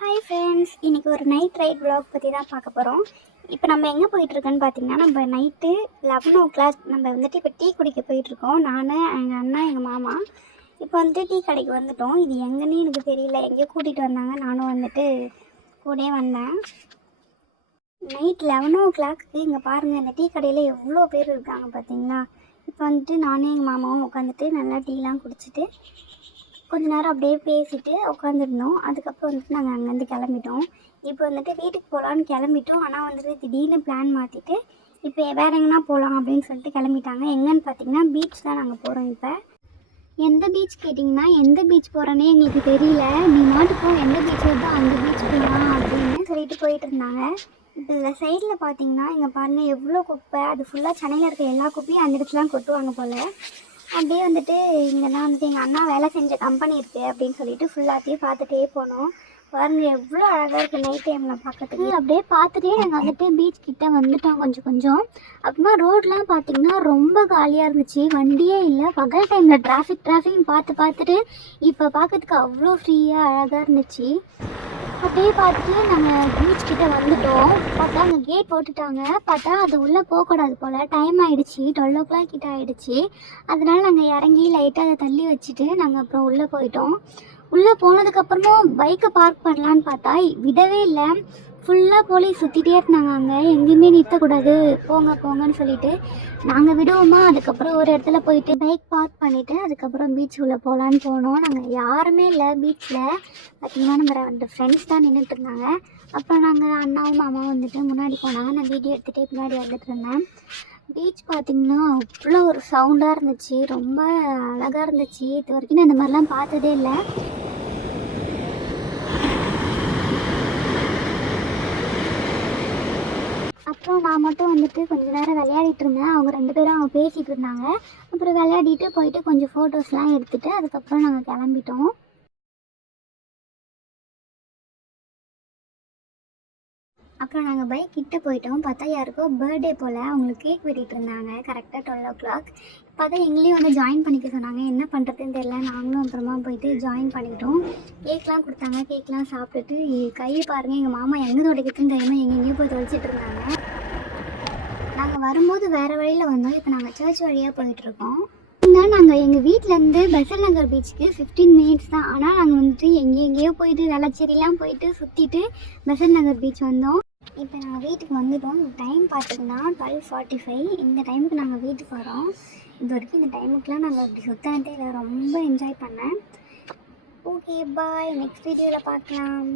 Hi friends, இன்றைக்கி ஒரு night right vlog பற்றி தான் பார்க்க போகிறோம். இப்போ நம்ம எங்கே போயிட்டுருக்கோன்னு பார்த்தீங்கன்னா, நம்ம நைட்டு 11 o'clock நம்ம வந்துட்டு இப்போ டீ குடிக்க போயிட்டுருக்கோம். நான், எங்கள் அண்ணா, எங்கள் மாமா. இப்போ வந்துட்டு டீ கடைக்கு வந்துட்டோம். இது எங்கேன்னு எனக்கு தெரியல, எங்கேயோ கூட்டிகிட்டு வந்தாங்க, நானும் வந்துட்டு கூடயே வந்தேன். நைட் 11 o'clock இங்கே பாருங்கள், இந்த டீ கடையில் எவ்வளோ பேர் இருக்காங்க பார்த்தீங்களா. இப்போ வந்துட்டு நானும் எங்கள் மாமாவும் உட்காந்துட்டு நல்லா டீலாம் குடிச்சிட்டு கொஞ்ச நேரம் அப்படியே பேசிட்டு உட்காந்துருந்தோம். அதுக்கப்புறம் வந்துட்டு நாங்கள் அங்கேருந்து கிளம்பிட்டோம். இப்போ வந்துட்டு வீட்டுக்கு போகலான்னு கிளம்பிட்டோம். ஆனால் வந்துட்டு திடீர்னு பிளான் மாற்றிட்டு இப்போ வேறு எங்கன்னா போகலாம் அப்படின்னு சொல்லிட்டு கிளம்பிட்டாங்க. எங்கன்னு பார்த்தீங்கன்னா பீச் தான் நாங்கள் போகிறோம். இப்போ எந்த பீச் கேட்டிங்கன்னா, எந்த பீச் போகிறோன்னே எங்களுக்கு தெரியல. நீ மாட்டுக்கும் எந்த பீச் வருதோ அந்த பீச் போகலாம் அப்படின்னு சொல்லிட்டு போயிட்டு இருந்தாங்க. இப்போ இதில் சைடில் பார்த்தீங்கன்னா இங்கே பாருங்கள் எவ்வளோ குப்பை. அது ஃபுல்லாக சென்னையில் இருக்க எல்லா குப்பையும் அந்த இடத்துலாம் கொட்டுவாங்க போல். அப்படியே வந்துட்டு இங்கெல்லாம் வந்துட்டு எங்கள் அண்ணா வேலை செஞ்ச கம்பெனி இருக்குது அப்படின்னு சொல்லிட்டு ஃபுல்லாத்தையும் பார்த்துட்டே போனோம். பாருங்க எவ்வளோ அழகாக இருக்குது நைட் டைமில் பார்க்கறதுக்கு. அப்படியே பார்த்துட்டே நாங்கள் வந்துட்டு பீச் கிட்டே வந்துட்டோம் கொஞ்சம். அப்புறமா ரோட்லாம் பார்த்திங்கன்னா ரொம்ப காலியாக இருந்துச்சு, வண்டியே இல்லை. பகல் டைமில் டிராஃபிக்னு பார்த்துட்டு இப்போ பார்க்கறதுக்கு அவ்வளோ ஃப்ரீயாக அழகாக இருந்துச்சு. அப்படியே பார்த்துட்டு நாங்கள் பீச் கிட்டே வந்துட்டோம். பார்த்தா அங்கே கேட் போட்டுட்டாங்க. பார்த்தா அது உள்ளே போகக்கூடாது போல், டைம் ஆகிடுச்சி, 12 o'clock கிட்ட ஆகிடுச்சி. அதனால் நாங்கள் இறங்கி லைட்டாக அதை தள்ளி வச்சுட்டு நாங்கள் அப்புறம் உள்ளே போயிட்டோம். உள்ளே போனதுக்கப்புறமும் பைக்கை பார்க் பண்ணலான்னு பார்த்தா விடவே இல்லை. ஃபுல்லாக போலீஸ் சுற்றிட்டே இருந்தாங்க. அங்கே எங்கேயுமே நிறுத்தக்கூடாது, போங்கன்னு சொல்லிட்டு நாங்கள் விடுவோமா. அதுக்கப்புறம் ஒரு இடத்துல போயிட்டு பைக் பார்க் பண்ணிவிட்டு அதுக்கப்புறம் பீச் உள்ளே போகலான்னு போனோம். நாங்கள் யாருமே இல்லை பீச்சில். பார்த்திங்கன்னா நம்ம 2 ஃப்ரெண்ட்ஸ் தான் நின்றுட்டு இருந்தாங்க. அப்புறம் நாங்கள் அண்ணாவும் மாமாவும் வந்துட்டு முன்னாடி போனாங்க. நான் வீடியோ எடுத்துகிட்டே பின்னாடி வந்துட்டு இருந்தேன். பீச் பார்த்திங்கன்னா அவ்வளோ ஒரு சவுண்டாக இருந்துச்சு, ரொம்ப அழகாக இருந்துச்சு. இது வரைக்கும் நான் இந்த மாதிரிலாம் பார்த்ததே இல்லை. அப்புறம் நான் மட்டும் வந்துட்டு கொஞ்சம் நேரம் விளையாடிட்டு இருந்தேன். அவங்க 2 பேரும் அவங்க பேசிகிட்டு இருந்தாங்க. அப்புறம் விளையாடிட்டு போயிட்டு கொஞ்சம் ஃபோட்டோஸ்லாம் எடுத்துகிட்டு அதுக்கப்புறம் நாங்கள் கிளம்பிட்டோம். அப்புறம் நாங்கள் பைக் கிட்டே போயிட்டோம். பார்த்தா யாருக்கோ பர்த்டே போல், அவங்களுக்கு கேக் வெட்டிகிட்டு இருந்தாங்க. கரெக்டாக 12 o'clock. பார்த்தா எங்களையும் வந்து ஜாயின் பண்ணிக்க சொன்னாங்க. என்ன பண்ணுறதுன்னு தெரியல. நாங்களும் அப்புறமா போயிட்டு ஜாயின் பண்ணிக்கிட்டோம். கேக்லாம் கொடுத்தாங்க. கேக்லாம் சாப்பிட்டுட்டு கையை பாருங்கள், எங்கள் மாமா எங்கே துடைக்கிறதுன்னு தெரியாமல் எங்கெங்கேயோ போய் தொலைச்சிட்டு இருந்தாங்க. நாங்கள் வரும்போது வேறு வழியில் வந்தோம். இப்போ நாங்கள் சர்ச் வழியாக போயிட்டுருக்கோம். நாங்கள் எங்கள் வீட்டிலேருந்து பெசன்ட் நகர் பீச்சுக்கு 15 minutes தான். ஆனால் நாங்கள் வந்துட்டு எங்கேயோ போயிட்டு வேளச்சேரிலாம் போயிட்டு சுற்றிட்டு பெசன்ட் நகர் பீச் வந்தோம். இப்போ நாங்கள் வீட்டுக்கு வந்துட்டோம். டைம் பார்த்திங்கன்னா 12:45. இந்த டைமுக்கு நாங்கள் வீட்டுக்கு வரோம். இது வரைக்கும் இந்த டைமுக்குலாம் நாங்கள் இப்படி சுற்றினதே இல்லை. ரொம்ப என்ஜாய் பண்ணேன். ஓகே, பாய். நெக்ஸ்ட் வீடியோவில் பார்க்கலாம்.